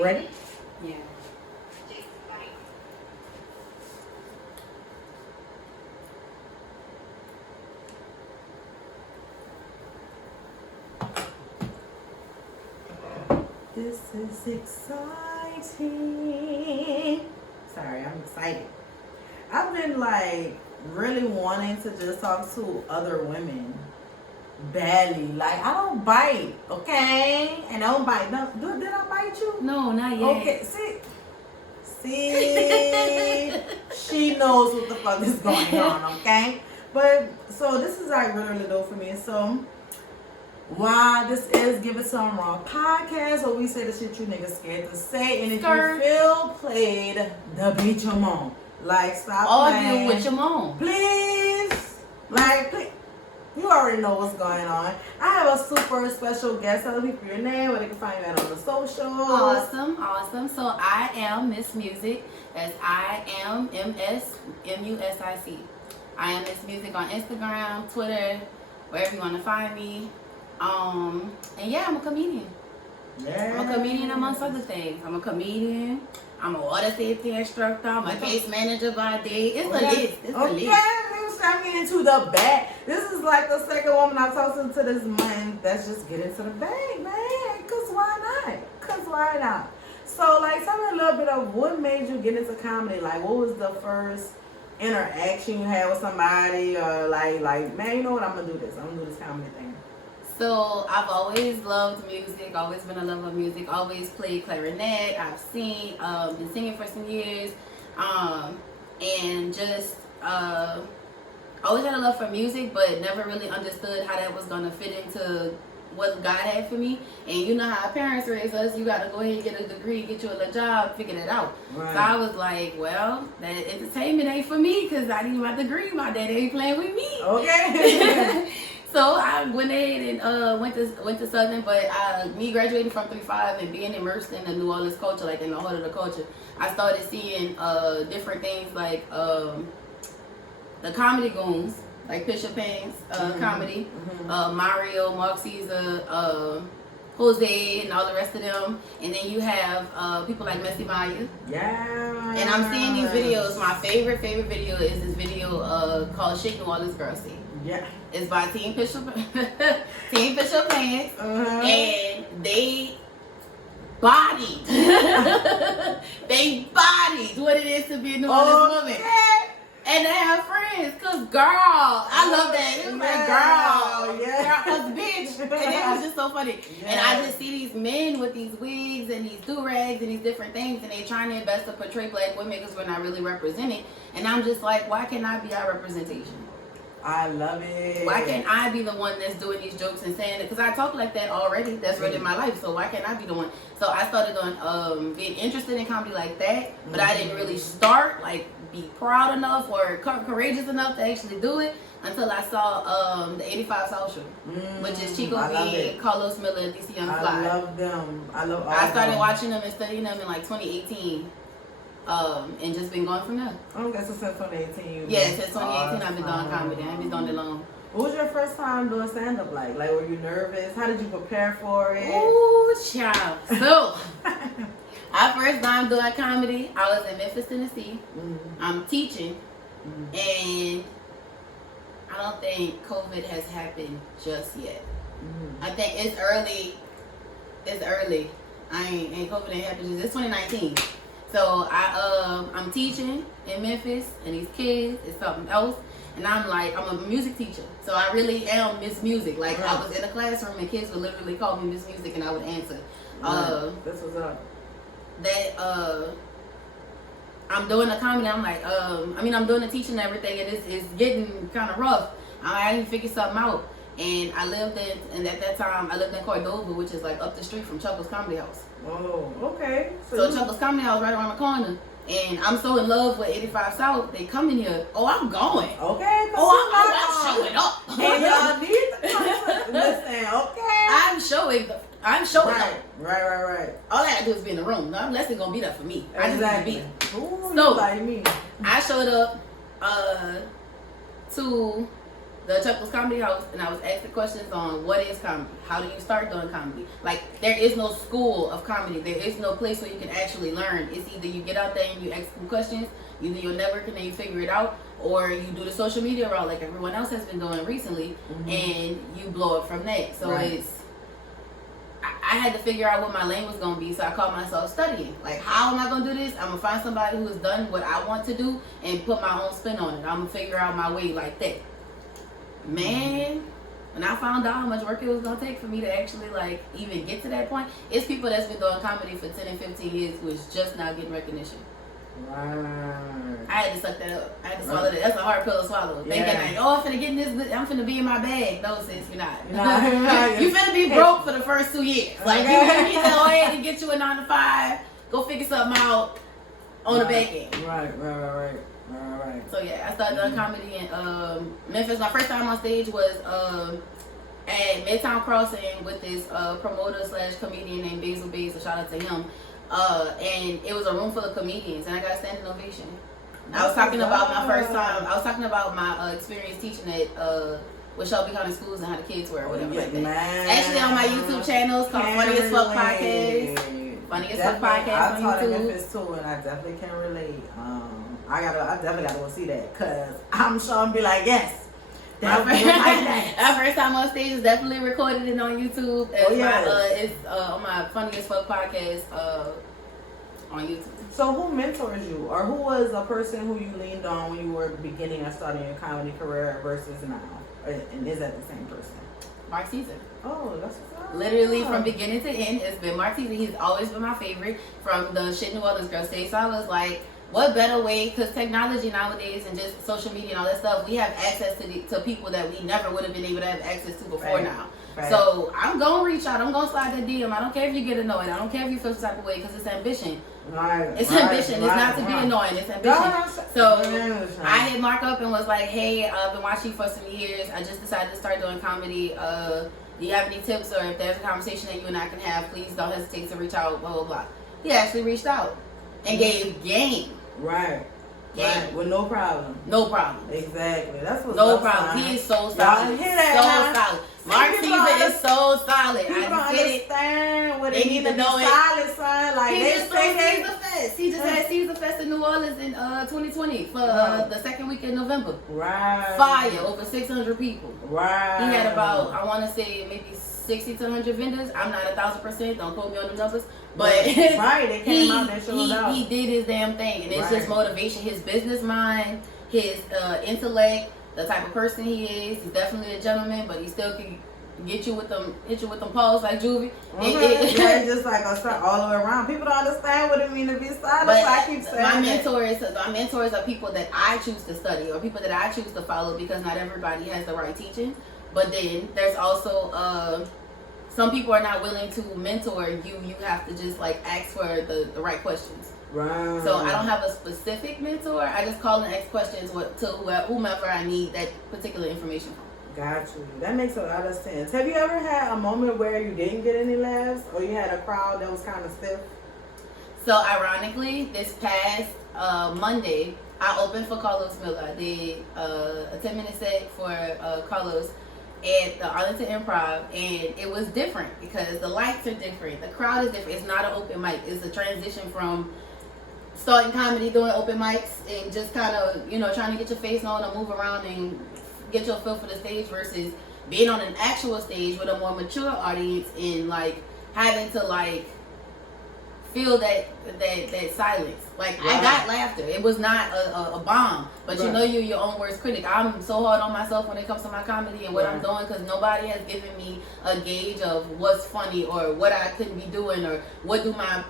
Ready? Yeah. This is exciting. Sorry, I'm excited. I've been like really wanting to just talk to other women badly. Like I don't bite, okay? And I don't bite. No, did I bite you? No, not yet. Okay, see, she knows what the fuck is going on, okay? But so this is like really dope for me. So why this is Give It Some Raw podcast, where we say the shit you niggas scared to say, and if you feel played, the beat your mom. Like stop Argue with your mom, please. Like please. You already know what's going on. I have a super special guest. Tell people your name, where they can find you at on the socials. Awesome. So I am Miss Music. That's I am MSMUSIC. I am Miss Music on Instagram, Twitter, wherever you want to find me. And yeah, I'm a comedian. Yeah. I'm a comedian amongst other things. I'm a comedian. I'm a water safety instructor. I'm a case manager by day. It's a list. It's a list. Start getting into the bag. This is like the second woman I've talked to this month that's just getting to the bag, man. Cause why not? So like, tell me a little bit of what made you get into comedy. Like, what was the first interaction you had with somebody, or like, man, you know what? I'm gonna do this comedy thing. So I've always loved music, always been a lover of music, always played clarinet. I've been singing for some years, and just always had a love for music, but never really understood how that was gonna fit into what God had for me. And you know how our parents raise us, you gotta go ahead and get a degree, get you a job, figure that out. Right. So I was like, well, that entertainment ain't for me, because I need my degree, my daddy ain't playing with me. Okay. So I went ahead and went to Southern, but me graduating from 3-5 and being immersed in the New Orleans culture, like in the heart of the culture, I started seeing different things like the comedy goons, like Bishop Payne's comedy, Mario, Mark Caesar, Jose, and all the rest of them. And then you have people like Messy Maya. Yeah. And I'm seeing these videos. My favorite video is this video called Shake New Orleans Girls Scene. Yeah. It's by Team Bishop Pants, and they bodied. They bodied what it is to be a New Orleans woman. And they have friends, cause girl, I love that. It was like girl, cause bitch, and it was just so funny. Yeah. And I just see these men with these wigs and these do-rags and these different things, and they trying their best to portray black women because we're not really represented. And I'm just like, why can't I be our representation? I love it. Why can't I be the one that's doing these jokes and saying it? Because I talk like that already. That's really my life. So why can't I be the one? So I started on being interested in comedy like that, but I didn't really start like be proud enough or courageous enough to actually do it until I saw the 85 South Show, which is Chico B, Karlous Miller, and DC Young Fly. I love them. I started watching them and studying them in like 2018. And just been going from there. I guess since 2018. Yeah, since 2018 I've been doing comedy. I haven't been doing it long. What was your first time doing stand-up like? Like, were you nervous? How did you prepare for it? Ooh, child. So, our first time doing comedy, I was in Memphis, Tennessee. I'm teaching, and I don't think COVID has happened just yet. I think it's early. It's early. Ain't COVID ain't happened just. It's 2019. So I'm teaching in Memphis, and these kids is something else. And I'm a music teacher, so I really am Miss Music. Like I was in a classroom, and kids would literally call me Miss Music, and I would answer. This was up. I'm doing the comedy. I'm like, I'm doing the teaching and everything, and it's getting kind of rough. I didn't figure something out, and I lived and at that time I lived in Cordova, which is like up the street from Chuckles Comedy House. Oh, okay. So Chuckles Comedy House right around the corner. And I'm so in love with 85 South, they come in here. Oh, I'm going. Okay. I'm showing up. And y'all need to listen, okay? I'm showing up. Right. All I gotta do is be in the room. No, Leslie gonna be there for me. Exactly. I just need to be there. Ooh, so, like me. I showed up to the Chuckles Comedy House, and I was asking questions on what is comedy, how do you start doing comedy. Like, there is no school of comedy. There is no place where you can actually learn. It's either you get out there and you ask some questions, either you'll network and then you figure it out, or you do the social media route like everyone else has been doing recently, and you blow up from that. So I had to figure out what my lane was going to be, so I called myself studying. Like, how am I going to do this? I'm going to find somebody who has done what I want to do and put my own spin on it. I'm going to figure out my way like that. Man, when I found out how much work it was going to take for me to actually, like, even get to that point, it's people that's been doing comedy for 10 and 15 years who is just now getting recognition. Right. I had to suck that up. I had to swallow that. That's a hard pill to swallow. Thinking like, oh, I'm finna get in this. I'm finna be in my bag. No, sis, you're not. You finna be broke for the first 2 years. Like, you need to go ahead and get you a 9 to 5. Go figure something out on the back end. Right. So yeah, I started doing comedy in Memphis. My first time on stage was at Midtown Crossing with this promoter / comedian named Basil Bays. So shout out to him. And it was a room full of comedians, and I got a standing ovation. I was talking about my first time. I was talking about my experience teaching at with Shelby County Schools and how the kids were, or whatever like that. Actually, on my YouTube channel, it's called Funny as Fuck Podcast. Funny as Fuck Podcast on YouTube. I taught in Memphis too, and I definitely can relate. I definitely gotta go see that, cause I'm sure I'm be like, yes. Our first time on stage is definitely recorded and on YouTube. It's on my Funny as Fuck Podcast on YouTube. So who mentors you, or who was a person who you leaned on when you were beginning of starting your comedy career versus now? And is that the same person? Mark Caesar. Oh, that's what's up. Literally from beginning to end, it's been Mark Caesar. He's always been my favorite from the Shit New Orleans girl stage. So I was like, what better way, because technology nowadays and just social media and all that stuff, we have access to people that we never would have been able to have access to before now. Right. So I'm going to reach out. I'm going to slide that DM. I don't care if you get annoyed. I don't care if you feel some type of way, because it's ambition. It's ambition. It's not to be annoying. It's ambition. So I hit Mark up and was like, hey, I've been watching you for some years. I just decided to start doing comedy. Do you have any tips, or if there's a conversation that you and I can have, please don't hesitate to reach out, blah, blah, blah. He actually reached out and gave game. Right. With no problem. No problem. Exactly. That's what's no problem. He is so solid. Solid. Mark Caesar is so solid. People don't understand what they need to know solid, son. Like, he just threw Caesar Fest. He just had Caesar Fest in New Orleans in 2020 for the second week in November. Right. Fire. Over 600 people. Right. He had about, I want to say, maybe 60 to 100 vendors. I'm not 1,000%. Don't quote me on the numbers. But they came out and showed out. He did his damn thing. And it's just motivation. His business mind, his intellect, the type of person he is. He's definitely a gentleman, but he still can hit you with them paws like Juvie. It's just like a start all the way around. People don't understand what it means to be silent. But so I keep saying my mentors are people that I choose to study, or people that I choose to follow, because not everybody has the right teaching. But then there's also some people are not willing to mentor you. You have to just like ask for the right questions. Right. So I don't have a specific mentor. I just call and ask questions to whomever I need that particular information from. Got you. That makes a lot of sense. Have you ever had a moment where you didn't get any laughs, or you had a crowd that was kind of stiff? So ironically, this past Monday, I opened for Karlous Miller. I did a 10-minute set for Karlous at the Arlington Improv, and it was different because the lights are different, the crowd is different. It's not an open mic. It's a transition from starting comedy, doing open mics, and just kind of, trying to get your face on or move around and get your feel for the stage, versus being on an actual stage with a more mature audience and like having to like feel that silence. Like, I got laughter. It was not a bomb, but you're your own worst critic. I'm so hard on myself when it comes to my comedy and what I'm doing, because nobody has given me a gauge of what's funny or what I could be doing or what do my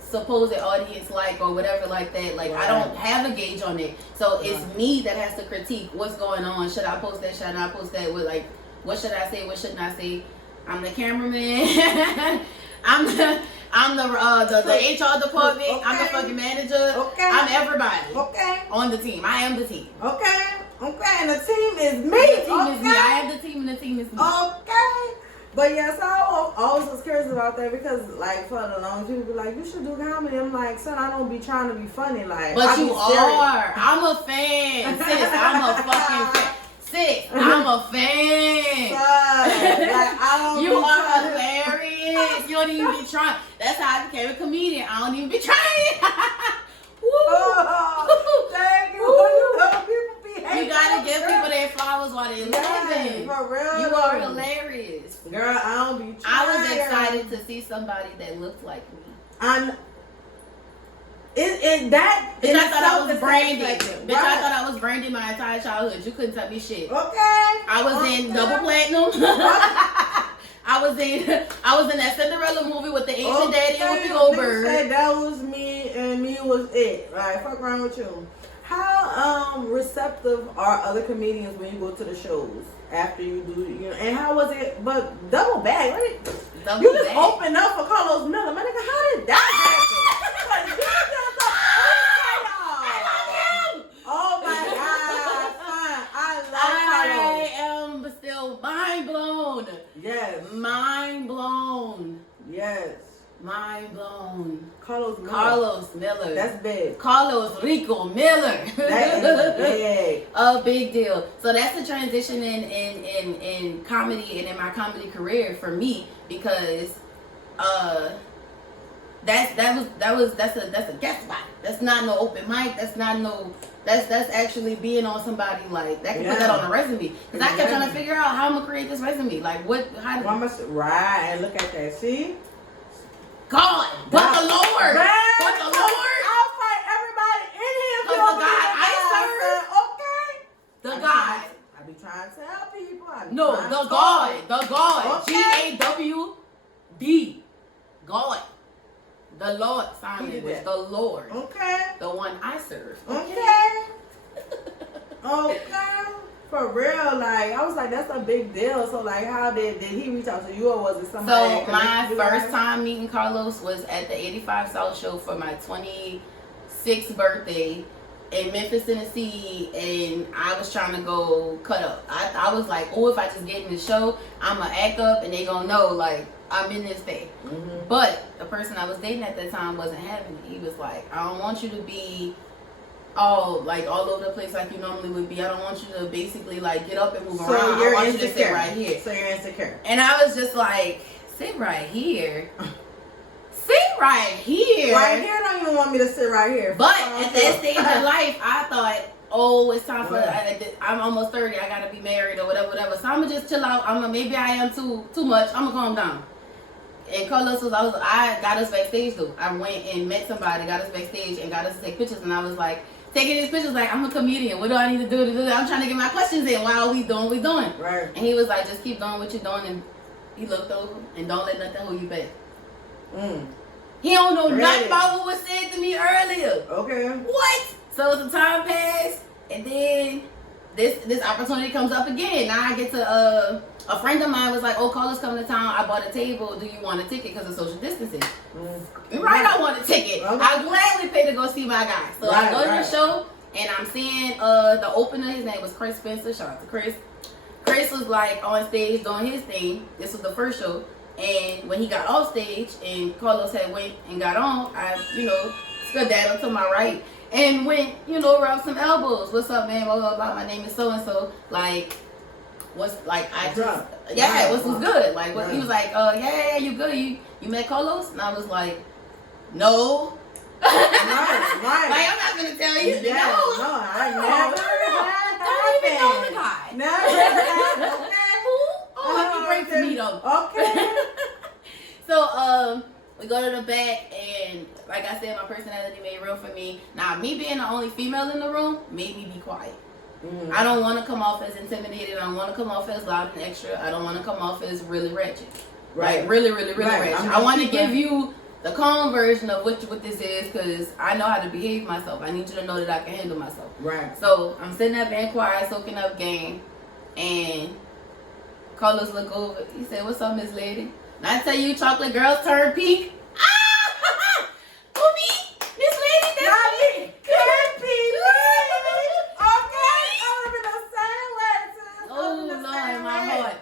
supposed audience like or whatever like that. Like, I don't have a gauge on it, so it's me that has to critique what's going on. Should I post that? Should I not post that? What should I say? What shouldn't I say? I'm the cameraman. I'm the HR department. Okay. I'm the fucking manager. Okay. I'm everybody. Okay. On the team. I am the team. Okay. And the team is me. The team is me. I am the team, and the team is me. Okay. But yes, I always was curious about that, because like for the long people be like, you should do comedy. I'm like, son, I don't be trying to be funny. Like, but you are. I'm a fan, sis. I'm a fucking fan. Sis, I'm a fan. Like, I don't You are hilarious. You don't even be trying. That's how I became a comedian. I don't even be trying. Woo. Oh, thank you. You know, people be hating. You gotta give people their flowers while they're living. For real. You are hilarious. Girl, I don't be trying. I was excited to see somebody that looked like me. Bitch, I thought I was branded. Bitch, I thought I was branded my entire childhood. You couldn't tell me shit. Okay. I was in double platinum. I was in that Cinderella movie with the Asian daddy and Whoopi Goldberg. Said that was me and me was it. Like, fuck around with you. How receptive are other comedians when you go to the shows after you do, you know? And how was it? But double bag, right? You just opened up for Karlous Miller, my nigga. How did that happen? Oh my God, fine. I am still mind blown. Yes. Mind blown. Yes. Mind blown. Karlous Miller. That's big. Karlous Rico Miller. That is big. A big deal. So that's a transition in comedy and in my comedy career for me because that's a guest spot. That's not no open mic. That's actually being on somebody like that can put that on a resume. Because I kept trying to figure out how I'm gonna create this resume. Like right, and look at that. See? God, but the Lord. But the Lord. I'll fight everybody in here. Because the God I serve. Okay. The God. I be trying to tell people. The God. Okay. GAWD. God. The Lord. Sign language. The Lord. Okay. The one I serve. Okay. Okay. For real, like, I was like, that's a big deal. So, like, how did he reach out to you, or was it somebody? So, my first time meeting Karlous was at the 85 South show for my 26th birthday in Memphis, Tennessee, and I was trying to go cut up. I was like, oh, if I just get in the show, I'm going to act up, and they going to know, like, I'm in this thing. Mm-hmm. But the person I was dating at that time wasn't having it. He was like, I don't want you to be all over the place like you normally would be. I don't want you to basically like get up and move around. I want you to sit right here. So you're insecure. And I was just like, sit right here. Sit right here. Right here don't even want me to sit right here. But at that stage of life, I thought, oh, it's time for I'm almost 30, I gotta be married or whatever. So I'm gonna just chill out. Maybe I am too much. I'm gonna calm down. And Karlous I got us backstage though. I went and met somebody, got us backstage and got us to take pictures, and I was like, taking these pictures like, I'm a comedian. What do I need to do to do that? I'm trying to get my questions in while we doing what we doing. Right. And he was like, just keep doing what you're doing. And he looked over and don't let nothing hold you back. He don't know nothing about what was said to me earlier. Okay. What? So the time passed, and then this opportunity comes up again. Now I get to a friend of mine was like, oh, Karlous coming to town. I bought a table. Do you want a ticket because of social distancing? Right, I want a ticket. Okay. I gladly pay to go see my guy. So I go to the show, and I'm seeing the opener. His name was Chris Spencer. Shout out to Chris. Chris was like on stage doing his thing. This was the first show. And when he got off stage and Karlous had went and got on, I, skedaddled to my right and went, rub some elbows. What's up, man? Blah, blah, blah. My name is so-and-so. Like, what's good? Like, what? He was like, yeah, you good? You met Karlous? And I was like, no. Right. Like, I'm not gonna tell you. Yeah, no, I don't even know the guy. Never. Oh, it'd be great to meet him. Okay. So, we go to the back, and like I said, my personality made room for me. Now, me being the only female in the room made me be quiet. I don't want to come off as intimidated. I don't want to come off as loud and extra. I don't want to come off as really ratchet. Right. Like, really ratchet. I want to give you the calm version of what this is, because I know how to behave myself. I need you to know that I can handle myself. Right. So, I'm sitting there being quiet, soaking up game, and Karlous look over. He said, what's up, Miss Lady? And I tell you, chocolate girls turn pink. Who me? Miss Lady, that's me. Turn pink. Okay. I would have been the same way, sis. Oh, Lord, my heart.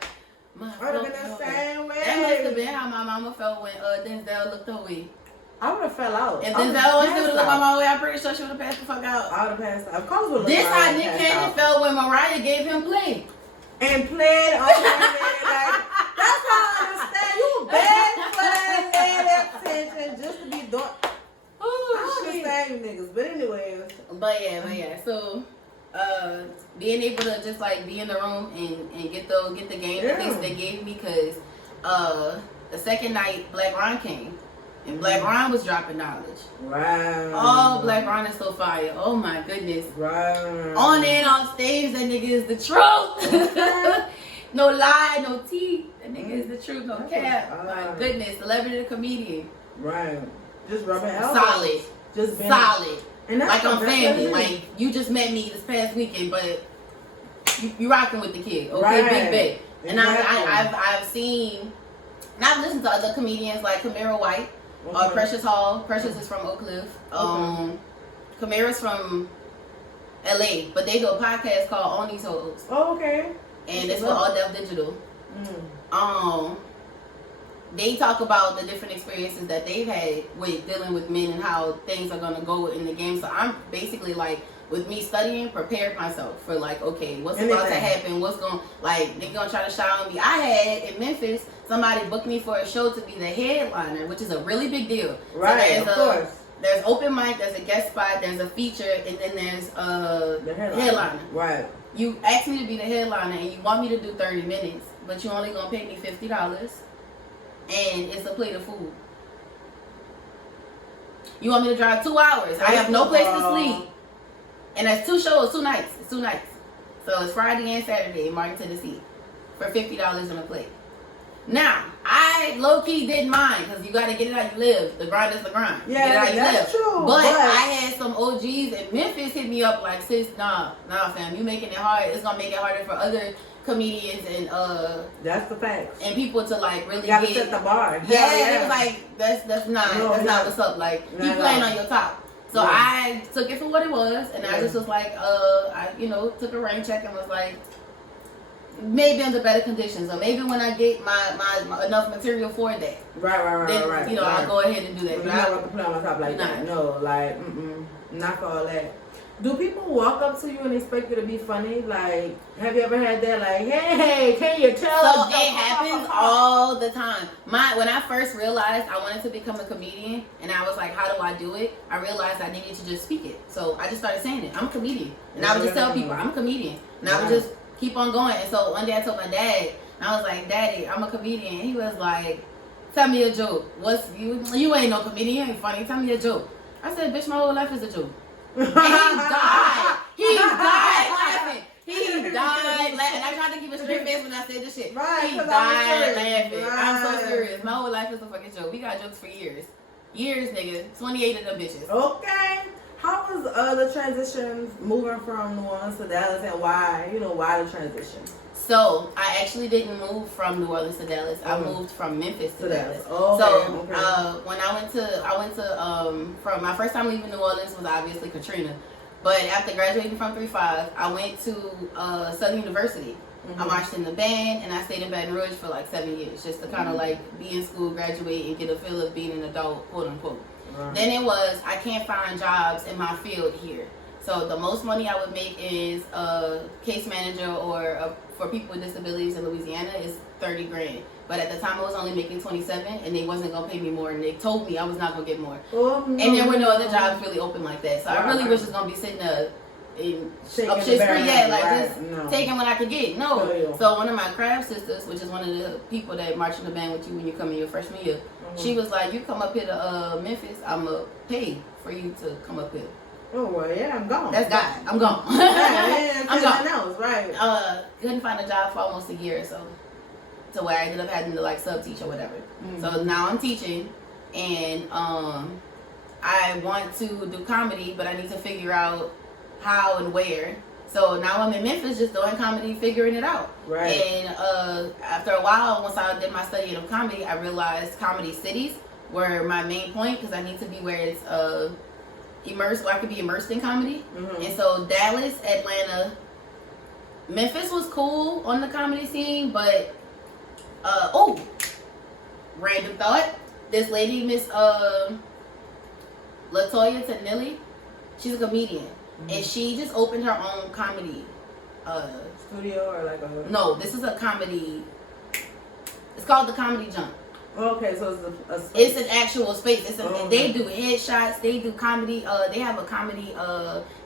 I would have been the same way. That must have been how my mama felt when Denzel looked her way. I would have fell out. And then that one she would have looked my way. I'm pretty sure she would have passed the fuck out. I would have passed out. Of course, would have. This how Nick Cannon felt when Mariah gave him play. And played on like, that's how I understand. You bad for that lady attention just to be doing. I understand you niggas, but anyways. But yeah. So, being able to just like be in the room and get the game at least they gave me, because the second night Black Ron came and Black Ron was dropping knowledge. Wow. Oh, Black Ron is so fire. Oh my goodness. Right. On and off stage, that nigga is the truth. No lie, no tea. That nigga is the truth, no cap. My goodness, celebrity comedian. Right. Just rubbing elbows. Solid. Just being solid. And that's like I'm family. Like you just met me this past weekend, but you rocking with the kid. Okay, right. big bet. And exactly. I've seen, and I've listened to other comedians like Kamira White, Precious Hall. Precious is from Oak Cliff. Kamira's from LA, but they do a podcast called On These Hoes. Oh, okay. And it's with All Deaf Digital. They talk about the different experiences that they've had with dealing with men and how things are gonna go in the game. So I'm basically like, with me studying, prepared myself for like, okay, what's about to happen? What's going, like, they gonna try to shout on me. I had in Memphis, somebody booked me for a show to be the headliner, which is a really big deal. Right, so of course. There's open mic, there's a guest spot, there's a feature, and then there's the headliner. Right. You asked me to be the headliner, and you want me to do 30 minutes, but you only gonna pay me $50, and it's a plate of food. You want me to drive 2 hours? I have no place to sleep. And that's 2 shows, 2 nights. It's 2 nights. So it's Friday and Saturday in Martin, Tennessee for $50 on a plate. Now, I low-key didn't mind, because you got to get it how you live. The grind is the grind. Yeah, get it how you that's live. true. But I had some OGs in Memphis hit me up like, sis, nah, fam. You making it hard. It's going to make it harder for other comedians and that's the facts. And people to like really you gotta set the bar. Yeah, it was like that's not what's up. Like you playing on your top. So I took it for what it was, and I just was like, I took a rain check and was like, maybe under better conditions, or maybe when I get my enough material for that. Right. Then I'll go ahead and do that. You're not about to play on my top like that. No, like not for all that. Do people walk up to you and expect you to be funny? Like, have you ever had that? Like, hey, can you tell us? So it happens all the time. When I first realized I wanted to become a comedian, and I was like, how do I do it? I realized I needed to just speak it. So I just started saying it. I'm a comedian, and I would just tell people I'm a comedian, and I would just keep on going. And so one day I told my dad, and I was like, Daddy, I'm a comedian. And he was like, tell me a joke. You ain't no comedian. You ain't funny. Tell me a joke. I said, bitch, my whole life is a joke. And he died. He died laughing. And I tried to keep a straight face when I said this shit. Right, he died laughing. Right. I'm so serious. My whole life is a fucking joke. We got jokes for years. Years, nigga. 28 of them bitches. Okay. How was the transition moving from New Orleans to Dallas, and why the transition? So I actually didn't move from New Orleans to Dallas. I moved from Memphis to Dallas. Oh, okay. So when I went to from my first time leaving New Orleans was obviously Katrina, but after graduating from 3-5, I went to Southern University. I marched in the band, and I stayed in Baton Rouge for like 7 years, just to kind of like be in school, graduate, and get a feel of being an adult, quote unquote. Right. Then it was, I can't find jobs in my field here. So the most money I would make is a case manager or for people with disabilities in Louisiana is 30 grand. But at the time I was only making 27, and they wasn't gonna pay me more, and they told me I was not gonna get more. Oh, no. And there were no other jobs really open like that. So I really was just gonna be sitting up shit free, just taking what I could get. No. So one of my craft sisters, which is one of the people that march in the band with you when you come in your freshman year, she was like, you come up here to Memphis, I'ma pay for you to come up here. Oh, well, yeah, I'm gone. That's God. I'm gone. I'm gone. Else, right. Couldn't find a job for almost a year or so, to where I ended up having to like sub-teach or whatever. So now I'm teaching, and I want to do comedy, but I need to figure out how and where. So now I'm in Memphis just doing comedy, figuring it out. Right. And after a while, once I did my study of comedy, I realized comedy cities were my main point, because I need to be where it's immersed, where I could be immersed in comedy. And so Dallas, Atlanta, Memphis was cool on the comedy scene, but random thought, this lady, Miss Latoya Tanilli. She's a comedian, and she just opened her own comedy studio or like a. No, this is a comedy. It's called the Comedy Jump. Okay, so it's a space. It's an actual space. They do headshots. They do comedy. They have a comedy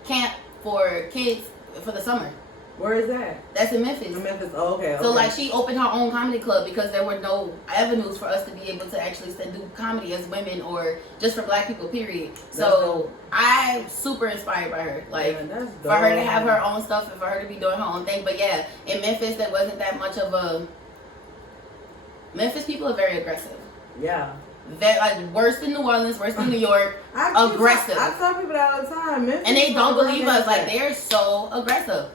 camp for kids for the summer. Where is that? That's in Memphis. In Memphis. Oh, okay. So like she opened her own comedy club because there were no avenues for us to be able to actually do comedy as women or just for black people. Period. So I'm super inspired by her. Like for her to have her own stuff and for her to be doing her own thing. But yeah, in Memphis there wasn't that much of a. Memphis people are very aggressive. Yeah. That like worse than New Orleans, worse than New York. Aggressive. I tell people that all the time. Memphis and they don't believe us. Like they're so aggressive.